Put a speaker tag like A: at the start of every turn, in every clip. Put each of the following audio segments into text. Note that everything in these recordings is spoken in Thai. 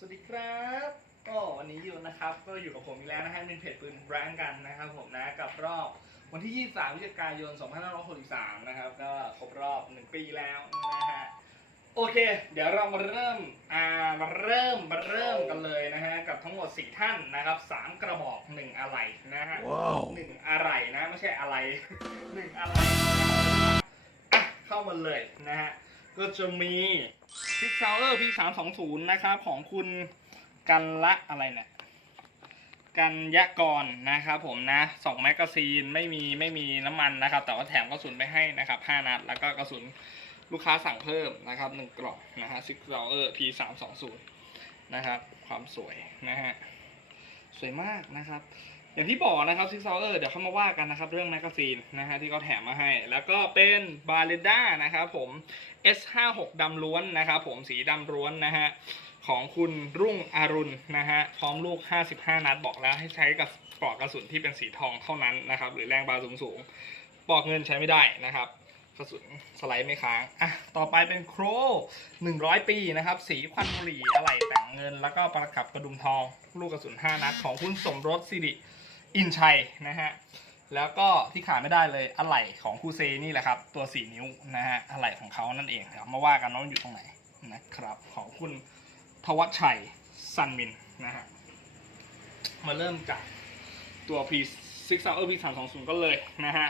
A: สวัสดีครับก็วันนี้อยู่นะครับ ก็อยู่กับผมอีกแล้วนะฮะเป็นเพจปืนแบรนด์กันนะครับผมนะกับรอบวันที่ 23พฤศจิกายน 2563 นะครับ ก็ครบรอบ 1 ปีแล้วนะฮะโอเค เดี๋ยวเรามาเริ่มอ่ามาเริ่มมาเริ่มกันเลยนะฮะกับทั้งหมด 4 ท่านนะครับ 3 กระบอก 1 อะไรนะฮะ
B: Wow.
A: หนึ่งอะไรนะ ไม่ใช่อะไรหนึ่งอะไรอะเข้ามาเลยนะฮะ ก็จะมีซิกซาวเออร์พีสามสองศูนย์นะครับ ของคุณกันละอะไรเนี่ยกันยะกรนะครับผมนะสองแมกกาซีนไม่มีไม่มีน้ำมันนะครับ แต่ว่าแถมกระสุนไปให้นะครับห้านัด แล้วก็กระสุนลูกค้าสั่งเพิ่มนะครับหนึ่งกล่องนะฮะซิกซาวเออร์พีสามสองศูนย์นะครับ ความสวยนะฮะ สวยมากนะครับ อย่างที่บอกนะครับซิกซอเออร์เดี๋ยวเข้ามาว่ากันนะครับเรื่องแมกกาซีนนะฮะที่เขาแถมมาให้ แล้วก็เป็นบาเลด้านะครับผม S56 ดำล้วนนะครับผมสีดำล้วนนะฮะของคุณรุ่งอรุณนะฮะพร้อมลูก 55 นัดบอกแล้วให้ใช้กับปลอกกระสุนที่เป็นสีทองเท่านั้นนะครับหรือแรงบาสูงสูงปลอกเงินใช้ไม่ได้นะครับกระสุนสไลด์ไม่ค้างอะต่อไปเป็นโคร100 ปีนะครับสีควันบุหรี่อะไหล่แต่งเงิน แล้วก็ประกับกระดุมทอง ลูกกระสุน 5 นัดของคุณสมรสสิริ อินชัยนะฮะแล้วก็ที่ขาดไม่ได้เลยอะไหล่ของคูเซนี่แหละครับ ตัว 4 นิ้วนะฮะอะไหล่ของเขานั่นเองเดี๋ยวมาว่ากันว่ามันอยู่ตรงไหนนะครับ ของคุณทวัชชัยซันมินนะฮะมาเริ่มจากตัว P 6 Hour P 3 2 0ก็เลยนะฮะ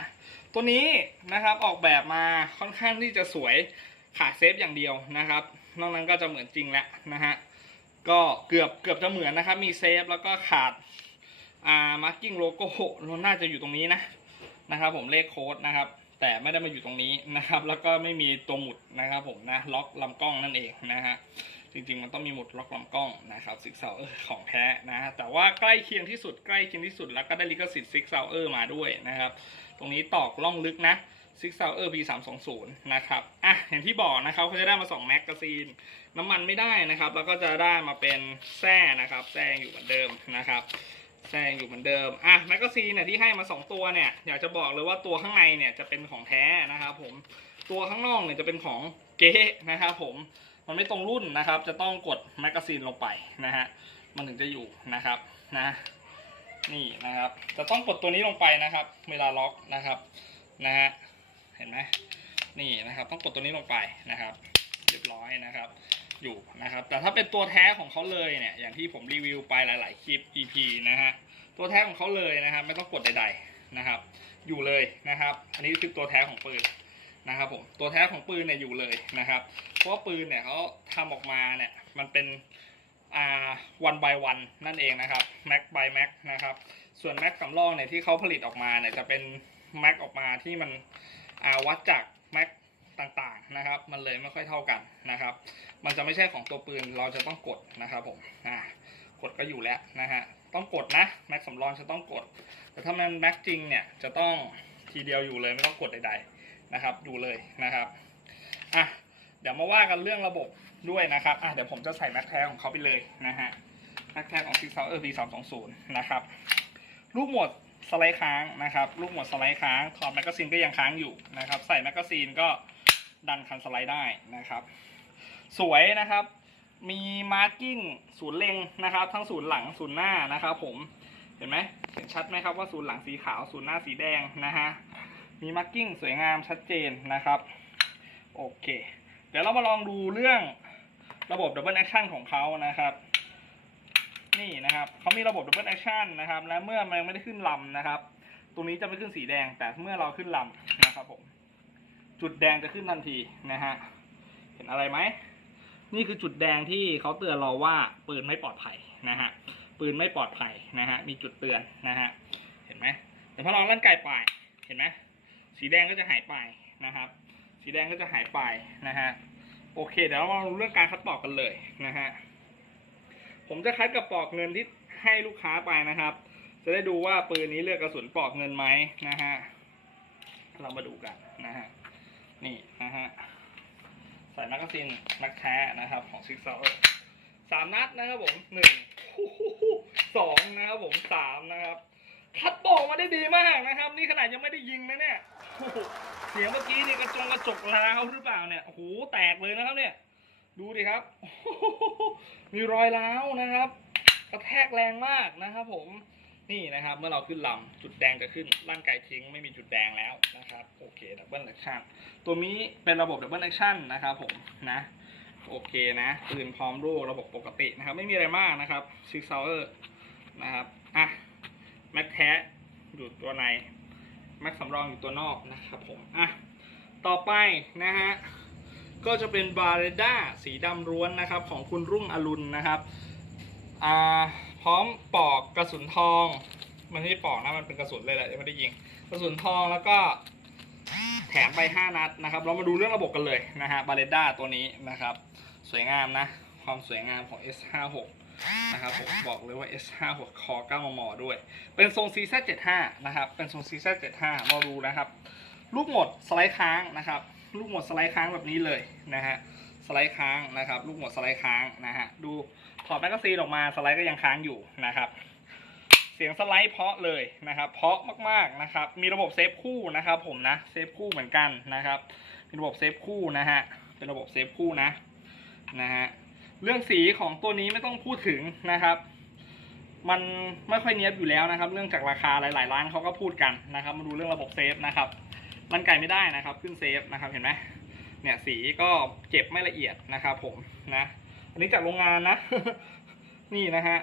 A: ตัวนี้นะครับออกแบบมาค่อนข้างที่จะสวยขาดเซฟอย่างเดียวนะครับ นอกนั้นก็จะเหมือนจริงแล้วนะฮะก็เกือบเกือบจะเหมือนนะครับ มีเซฟแล้วก็ขาด อ่ามาร์กิ้งโลโก้น่าจะอยู่ตรงนี้นะนะครับผมเลขโค้ดนะครับ แต่ไม่ได้มาอยู่ตรงนี้นะครับ แล้วก็ไม่มีตัวหมุดนะครับ ผมนะล็อกลำกล้องนั่นเองนะฮะจริงๆมันต้องมีหมุดล็อกลำกล้องนะครับซิกเซาเออร์ของแท้นะฮะแต่ว่าใกล้เคียงที่สุดใกล้เคียงที่สุดแล้วก็ได้ลิขสิทธิ์ซิกเซาเออร์มาด้วยนะครับ ตรงนี้ตอกล่องลึกนะ Six Hour P320 นะครับอะอย่างที่บอกนะครับเขาจะได้มา2แมกกาซีนน้ำมันไม่ได้นะครับ แล้วก็จะได้มาเป็นแส้นะครับแส้ยังอยู่เหมือนเดิมนะครับ แซงอยู่เหมือนเดิม อะแมกกาซีนเนี่ยที่ให้มา 2 ตัวเนี่ย อยากจะบอกเลยว่าตัวข้างในเนี่ยจะเป็นของแท้นะครับผม ตัวข้างนอกเนี่ยจะเป็นของเก๊นะครับผม มันไม่ตรงรุ่นนะครับ จะต้องกดแมกกาซีนลงไปนะฮะ มันถึงจะอยู่นะครับนะ นี่นะครับ จะต้องกดตัวนี้ลงไปนะครับ เวลาล็อกนะครับนะฮะ เห็นไหมนี่นะครับ ต้องกดตัวนี้ลงไปนะครับ เรียบร้อยนะครับ อยู่นะครับ แต่ถ้าเป็นตัวแท้ของเขาเลยเนี่ย อย่างที่ผมรีวิวไปหลาย ๆ คลิป EP นะฮะ ตัวแท้ของเขาเลยนะครับ ไม่ต้องกดใด ๆ นะครับ อยู่เลยนะครับ อันนี้คือตัวแท้ของปืนนะครับผม ตัวแท้ของปืนเนี่ยอยู่เลยนะครับ เพราะว่าปืนเนี่ยเขาทำออกมาเนี่ย มันเป็นอ่า one by one นั่นเองนะครับ mac by mac นะครับ ส่วน mac สำรองเนี่ยที่เขาผลิตออกมาเนี่ยจะเป็น mac ออกมาที่มันอ่าวัดจาก ต่างๆนะครับ มันเลยไม่ค่อยเท่ากันนะครับ มันจะไม่ใช่ของตัวปืนเราจะต้องกดนะครับผมอ่ากดก็อยู่แล้วนะฮะต้องกดนะแม็กสำรองจะต้องกด แต่ถ้ามันแม็กจริงเนี่ยจะต้องทีเดียวอยู่เลยไม่ต้องกดใดๆนะครับอยู่เลยนะครับอะเดี๋ยวมาว่ากันเรื่องระบบด้วยนะครับอะเดี๋ยวผมจะใส่แม็กแท้ของเขาไปเลยนะฮะแม็กแท้ของ Six Hour V320 นะครับลูกหมดสไลด์ค้างนะครับลูกหมดสไลด์ค้างถอดแมกกาซีนก็ยังค้างอยู่นะครับ ใส่แมกกาซีนก็ ดันคันสไลด์ได้นะครับ สวยนะครับ มีมาร์กิ้งศูนย์เล็งนะครับ ทั้งศูนย์หลังศูนย์หน้านะครับ ผมเห็นไหมเห็นชัดไหมครับว่าศูนย์หลังสีขาวศูนย์หน้าสีแดงนะฮะมีมาร์กิ้งสวยงามชัดเจนนะครับโอเค เดี๋ยวเรามาลองดูเรื่องระบบ Double Action ของเขานะครับ นี่นะครับเขามีระบบ Double Action นนะครับ และเมื่อมันไม่ได้ขึ้นลำนะครับ ตรงนี้จะไม่ขึ้นสีแดงแต่เมื่อเราขึ้นลำนะครับผม จุดแดงจะขึ้นทันทีนะฮะ เห็นอะไรไหม นี่คือจุดแดงที่เขาเตือนเราว่าปืนไม่ปลอดภัยนะฮะ ปืนไม่ปลอดภัยนะฮะ มีจุดเตือนนะฮะ เห็นไหมแต่พอเราลั่นไกลไปเห็นไหมสีแดงก็จะหายไปนะครับ สีแดงก็จะหายไปนะฮะ โอเค เดี๋ยวเรามาดูเรื่องการคัดปอกกันเลยนะฮะ ผมจะคัดกับปอกเงินที่ให้ลูกค้าไปนะครับ จะได้ดูว่าปืนนี้เลือกกระสุนปอกเงินไหมนะฮะ เรามาดูกันนะฮะ นี่นะฮะใส่แมกกาซีนแม็กแท้นะครับ ของซิกซอร์สามนัดนะครับผมหนึ่งสองนะครับผมสามนะครับคัดปอกมาได้ดีมากนะครับ นี่ขนาดยังไม่ได้ยิงนะเนี่ยเสียงเมื่อกี้นี่กระจงกระจกร้าวหรือเปล่าเนี่ยโอ้โหแตกเลยนะครับเนี่ย ดูดิครับ มีรอยร้าวนะครับ กระแทกแรงมากนะครับผม นี่นะครับ เมื่อเราขึ้นลำจุดแดงจะขึ้นร่างกายทิ้งไม่มีจุดแดงแล้วนะครับโอเคดับเบิลแอคชั่นตัวนี้เป็นระบบดับเบิลแอคชั่นนะครับผมนะโอเคนะปืนพร้อมรูระบบปกตินะครับ ไม่มีอะไรมากนะครับซิกซาวเออร์นะครับอะแม็กแท้อยู่ตัวในแม็กสำรองอยู่ตัวนอกนะครับผมอะต่อไปนะฮะก็จะเป็นบาเรด้าสีดำล้วนนะครับ ของคุณรุ่งอรุณนะครับอ่า พร้อมปอกกระสุนทอง มันไม่ได้ปอกนะมันเป็นกระสุนเลยแหละยังไม่ได้ยิง กระสุนทองแล้วก็แถมไป 5 นัดนะครับ เรามาดูเรื่องระบบกันเลยนะฮะบาเลด้าตัวนี้นะครับ สวยงามนะ ความสวยงามของ S56 นะครับผมบอกเลยว่า S56 คอ9มมด้วย เป็นทรง CZ75 นะครับ เป็นทรง CZ75 มาดูนะครับ ลูกหมดสไลด์ค้างนะครับ ลูกหมดสไลด์ค้างแบบนี้เลยนะฮะ สไลด์ค้างนะครับ ลูกหมดสไลด์ค้างนะฮะ ดู อดแมกกาซีนออกมาสไลด์ก็ยังค้างอยู่นะครับ เสียงสไลด์เพาะเลยนะครับ เพาะมากๆนะครับ มีระบบเซฟคู่นะครับ ผมนะเซฟคู่เหมือนกันนะครับเป็นระบบเซฟคู่นะฮะเป็นระบบเซฟคู่นะนะฮะเรื่องสีของตัวนี้ไม่ต้องพูดถึงนะครับ มันไม่ค่อยเนี้ยบอยู่แล้วนะครับ เรื่องจากราคาหลายๆร้านเขาก็พูดกันนะครับ มาดูเรื่องระบบเซฟนะครับมันไกลไม่ได้นะครับ ขึ้นเซฟนะครับเห็นไหมเนี่ยสีก็เก็บไม่ละเอียดนะครับ ผมนะ นนี้จากโรงงานนะ นี่นะฮะ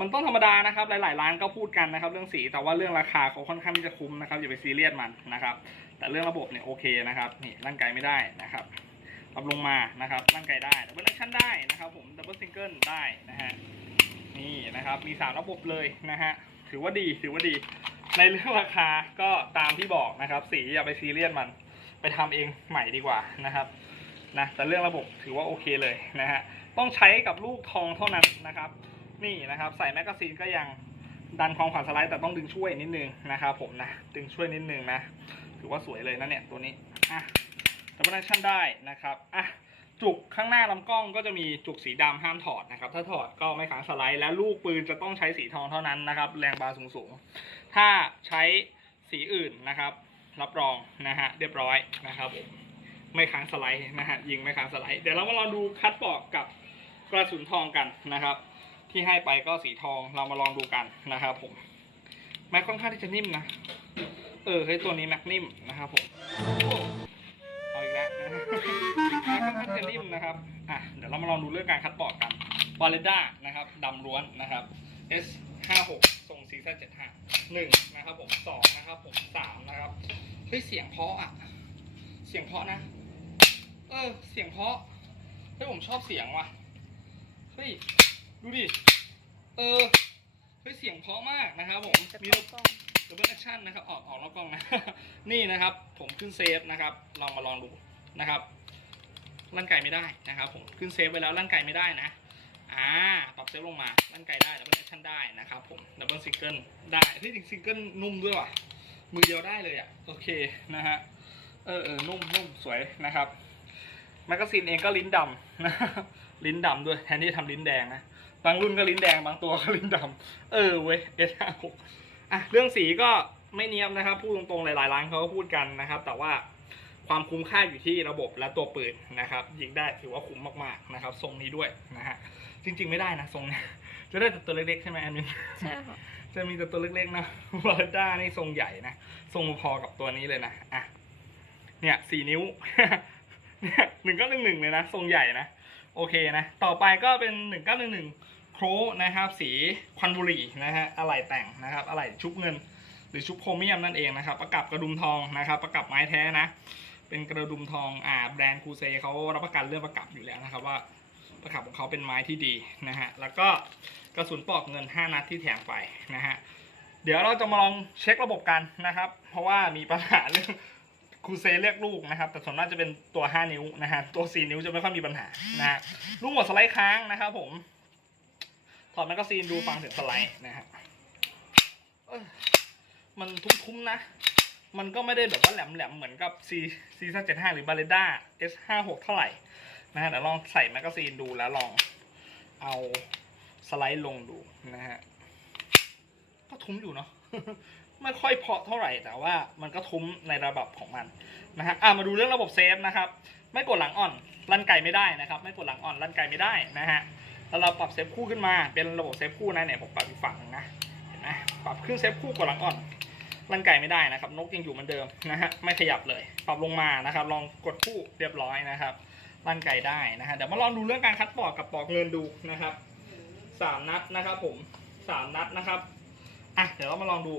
A: มันต้องธรรมดานะครับ หลาย ๆ ร้านก็พูดกันนะครับ เรื่องสี แต่ว่าเรื่องราคาเขาค่อนข้างที่จะคุ้มนะครับ อย่าไปซีเรียสมันนะครับ แต่เรื่องระบบเนี่ยโอเคนะครับ นี่ร่างกายไม่ได้นะครับปรับลงมานะครับร่างกายได้ดับเบิลแอคชั่นได้นะครับผมดับเบิลซิงเกิลได้นะฮะ นี่นะครับ มีสามระบบเลยนะฮะ ถือว่าดี ถือว่าดี ในเรื่องราคาก็ตามที่บอกนะครับ สีอย่าไปซีเรียสมัน ไปทำเองใหม่ดีกว่านะครับ นะแต่เรื่องระบบถือว่าโอเคเลยนะฮะต้องใช้กับลูกทองเท่านั้นนะครับ นี่นะครับใส่แมกกาซีนก็ยังดันความขวานสไลด์แต่ต้องดึงช่วยนิดนึงนะครับผมนะดึงช่วยนิดนึงนะถือว่าสวยเลยนะเนี่ยตัวนี้อะดับเบิลแอคชั่นได้นะครับอะจุกข้างหน้าลำกล้องก็จะมีจุกสีดำห้ามถอดนะครับ ถ้าถอดก็ไม่ค้างสไลด์และลูกปืนจะต้องใช้สีทองเท่านั้นนะครับ แรงบาร์สูงถ้าใช้สีอื่นนะครับ รับรองนะฮะเรียบร้อยนะครับผม ไม่ค้างสไลด์นะฮะยิงไม่ค้างสไลด์เดี๋ยวเรามาลองดูคัดปอกกับกระสุนทองกันนะครับ ที่ให้ไปก็สีทองเรามาลองดูกันนะครับผมแม็กค่อนข้างที่จะนิ่มนะเออเฮ้ยตัวนี้แม็กนิ่มนะครับผมเอาอีกแล้วนะแม็กค่อนข้างที่จะนิ่มนะครับอะเดี๋ยวเรามาลองดูเรื่องการคัดปอกกันบาเลด้านะครับดำล้วนนะครับ S 5 6ทรง C Z 7 5หนึ่งนะครับผมสองนะครับผมสามนะครับเฮ้ยเสียงเพาะอะเสียงเพาะนะ เออ เสียงเพราะเฮ้ยผมชอบเสียงว่ะ เฮ้ย ดูดิ เออ เฮ้ย เสียงเพราะมากนะครับผม มี
B: เข้ากล้อง
A: ดับเบิลแอคชั่นนะครับ ออกออกนอกกล้องนะ นี่นะครับ ผมขึ้นเซฟนะครับ ลองมาลองดูนะครับร่างกายไม่ได้นะครับผม ขึ้นเซฟไปแล้วร่างกายไม่ได้นะ อ่า ปรับเซฟลงมาร่างกายได้ดับเบิลแอคชั่นได้นะครับผม ดับเบิลซิงเกิลได้ เฮ้ยซิงเกิลนุ่มด้วยว่ะ มือเดียวได้เลยอะ โอเคนะฮะ เออเออนุ่มนุ่มสวยนะครับ แมกกาซีนเองก็ลิ้นดำนะลิ้นดำด้วยแทนที่จะทำลิ้นแดงนะบางรุ่นก็ลิ้นแดงบางตัวก็ลิ้นดำเออเว้ย S56 อะเรื่องสีก็ไม่เนียบนะครับพูดตรงๆหลายๆร้านเขาก็พูดกันนะครับ แต่ว่าความคุ้มค่าอยู่ที่ระบบและตัวปืนนะครับ ยิงได้ถือว่าคุ้มมากๆนะครับ ทรงนี้ด้วยนะฮะจริง ๆไม่ได้นะทรงเนี้ยจะได้แต่ตัวเล็กๆใช่ไหมอันนี้
B: ใช่ค่ะ
A: จะมีแต่ตัวเล็กๆนะวาด้านี่ทรงใหญ่นะทรงพอๆกับตัวนี้เลยนะอะเนี่ยสี่นิ้วเนี่ย หนึ่งเก็หนึ่งหนึ่งเลยนะ ทรงใหญ่นะ โอเคนะ ต่อไปก็เป็นหนึ่งเก้าหนึ่งหนึ่งโครนะครับ สีควันบุหรี่นะฮะอะไหล่แต่งนะครับอะไหล่ชุบเงิน หรือชุบโครเมียมนั่นเองนะครับ ประกับกระดุมทองนะครับ ประกับไม้แท้นะ เป็นกระดุมทองอ่าแบรนด์คูเซเขารับประกันเรื่องประกับอยู่แล้วนะครับว่าประกับของเขาเป็นไม้ที่ดีนะฮะ แล้วก็กระสุนปอกเงิน 5 นัดที่แถมไปนะฮะ เดี๋ยวเราจะมาลองเช็คระบบกันนะครับ เพราะว่ามีปัญหาเรื่อง คูเซเรียกลูกนะครับ แต่ส่วนมากจะเป็นตัว 5 นิ้วนะฮะตัว 4 นิ้วจะไม่ค่อยมีปัญหานะฮะลูกหมดสไลด์ค้างนะครับผม ถอดแมกกาซีนดูฟังเสียงสไลด์นะฮะมันทุ้มๆนะ มันก็ไม่ได้แบบว่าแหลมๆ เหมือนกับ C C 75หรือ b a l e d a S 5 6เท่าไหร่นะฮะเดี๋ยวลองใส่แมกกาซีนดูแล้วลองเอาสไลด์ลงดูนะฮะก็ทุ้มอยู่เนาะ ไม่ค่อยเพาะเท่าไหร่แต่ว่ามันก็ทุ้มในระดับของมันนะฮะอะมาดูเรื่องระบบเซฟนะครับ ไม่กดหลังอ่อนลั่นไกไม่ได้นะครับ ไม่กดหลังอ่อนลั่นไกไม่ได้นะฮะแล้วเราปรับเซฟคู่ขึ้นมาเป็นระบบเซฟคู่นะเนี่ยผมปรับอีกฝั่งหนึงนะเห็นไหมปรับขึ้นเซฟคู่กดหลังอ่อนลั่นไกไม่ได้นะครับ นกยังอยู่เหมือนเดิมนะฮะไม่ขยับเลย ปรับลงมานะครับ ลองกดคู่เรียบร้อยนะครับลั่นไกได้นะฮะเดี๋ยวมาลองดูเรื่องการคัดปอกกับปอกเงินดูนะครับสามนัดนะครับผมสามนัดนะครับอะเดี๋ยวเรามาลองดู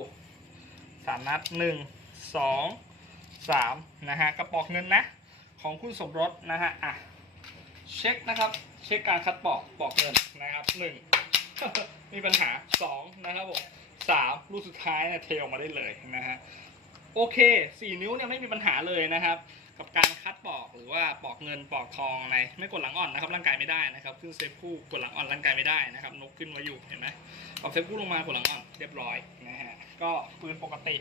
A: สามนัดหนึ่งสองสามนะฮะกระปอกเงินนะของคุณสมรสนะฮะอะเช็คนะครับเช็คการคัดปอกปอกเงินนะครับหนึ่งมีปัญหาสองนะครับผมสามลูกสุดท้ายเนี่ยเทออกมาได้เลยนะฮะโอเคสี่นิ้วเนี่ยไม่มีปัญหาเลยนะครับ กับการคัดปอกหรือว่าปอกเงินปอกทองในไม่กดหลังอ่อนนะครับร่างกายไม่ได้นะครับขึ้นเซฟคู่กดหลังอ่อนร่างกายไม่ได้นะครับนกขึ้นมาอยู่เห็นไหมปอกเซฟคู่ลงมากดหลังอ่อนเรียบร้อยนะฮะ ก็ปืนปกติ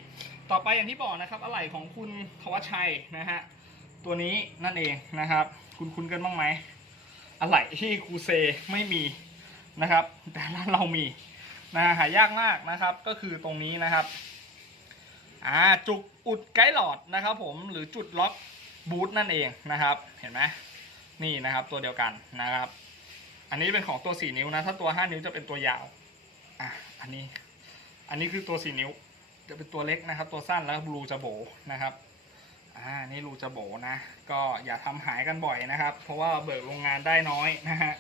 A: ต่อไปอย่างที่บอกนะครับอะไหล่ของคุณทวชัยนะฮะตัวนี้นั่นเองนะครับ คุณคุ้นกันบ้างไหมอะไหล่ที่ครูเซไม่มีนะครับ แต่ร้านเรามีนะฮะหายากมากนะครับ ก็คือตรงนี้นะครับอ่าจุกอุดไกด์หลอดนะครับ ผมหรือจุดล็อกบูทนั่นเองนะครับ เห็นไหมนี่นะครับตัวเดียวกันนะครับ อันนี้เป็นของตัว 4 นิ้วนะ ถ้าตัว 5 นิ้วจะเป็นตัวยาว อะ อันนี้ อันนี้คือตัว4นิ้ว จะเป็นตัวเล็กนะครับ ตัวสั้นแล้วรูจะโบนะครับอ่านี่รูจะโบนะ ก็อย่าทำหายกันบ่อยนะครับ เพราะว่าเบิกโรงงานได้น้อยนะฮะ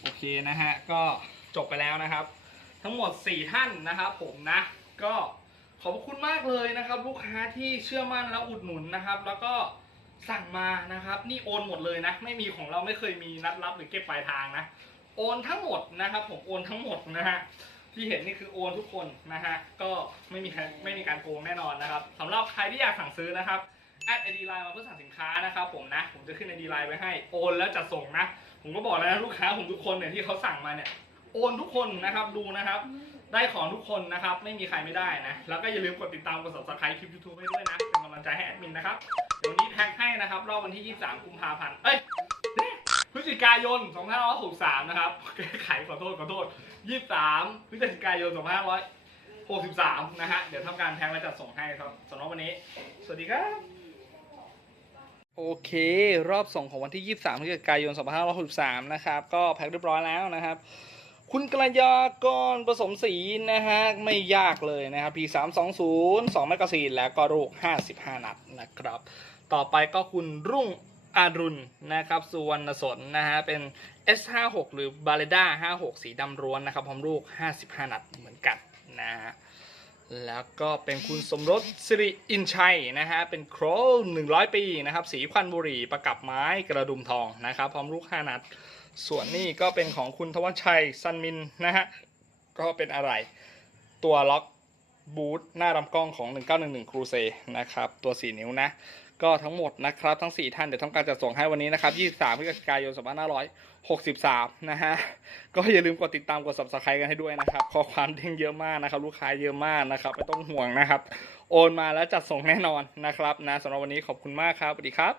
A: โอเคนะฮะก็จบไปแล้วนะครับ ทั้งหมด 4 ท่านนะครับ ผมนะก็ขอบคุณมากเลยนะครับ ลูกค้าที่เชื่อมั่นและอุดหนุนนะครับ แล้วก็สั่งมานะครับ นี่โอนหมดเลยนะ ไม่มีของเราไม่เคยมีนัดรับหรือเก็บปลายทางนะ โอนทั้งหมดนะครับ ผมโอนทั้งหมดนะฮะ ที่เห็นนี่คือโอนทุกคนนะฮะก็ไม่มีใครไม่มีการโกงแน่นอนนะครับสำหรับใครที่อยากสั่งซื้อนะครับแอดไอดีไลน์มาเพื่อสั่งสินค้านะครับผมนะ ผมจะขึ้นไอดีไลน์ไว้ให้โอนแล้วจะส่งนะ ผมก็บอกแล้วนะลูกค้าผมทุกคนเนี่ยที่เขาสั่งมาเนี่ยโอนทุกคนนะครับดูนะครับ ได้ของทุกคนนะครับ ไม่มีใครไม่ได้นะ แล้วก็อย่าลืมกดติดตามกด subscribe คลิป YouTube ให้ด้วยนะ เป็นกำลังใจให้แอดมินนะครับวันนี้แพ็คให้นะครับ รอบวันที่ 23 กุมภาพันธ์เอ้ยพฤศจิกายน 2563 นะครับขายขอโทษขอโทษ 23พฤศจิกายน2563 นะฮะ เดี๋ยวทำการแพ็คและจัดส่งให้ครับสำหรับวันนี้ สวัสดีครับ โอเค รอบส่งของวันที่ 23พฤศจิกายน2563 นะครับ ก็แพ็คเรียบร้อยแล้วนะครับคุณกระยากรผสมสีนะฮะ ไม่ยากเลยนะครับ P320 2แมกกาซีนแล้วก็ลูก 55 นัดนะครับ ต่อไปก็คุณรุ่ง อารุณนะครับสุวรรณสนนะฮะเป็น S56 หรือ b a l e d a 56 สีดำร้วนนะครับพร้อมลูก 55 นัดเหมือนกันนะฮะแล้วก็เป็นคุณสมรสสิริอินชัยนะฮะเป็นโคร100ปีนะครับสีควันบุรีประกับไม้กระดุมทองนะครับพร้อมลูก5นัด ส่วนนี้ก็เป็นของคุณทวัชชัยซันมินนะฮะก็เป็นอะไร ตัวล็อกบูทหน้าลำกล้องของ 1911 Cruise นะครับตัว 4 นิ้วนะ ก็ทั้งหมดนะครับ ทั้ง 4 ท่านเดี๋ยวทำการจัดส่งให้วันนี้นะครับ 23พฤศจิกายน2563 นะฮะ ก็อย่าลืมกดติดตามกด subscribe กันให้ด้วยนะครับ ข้อความเด้งเยอะมากนะครับ ลูกค้าเยอะมากนะครับ ไม่ต้องห่วงนะครับ โอนมาแล้วจัดส่งแน่นอนนะครับนะสำหรับวันนี้ขอบคุณมากครับสวัสดีครับ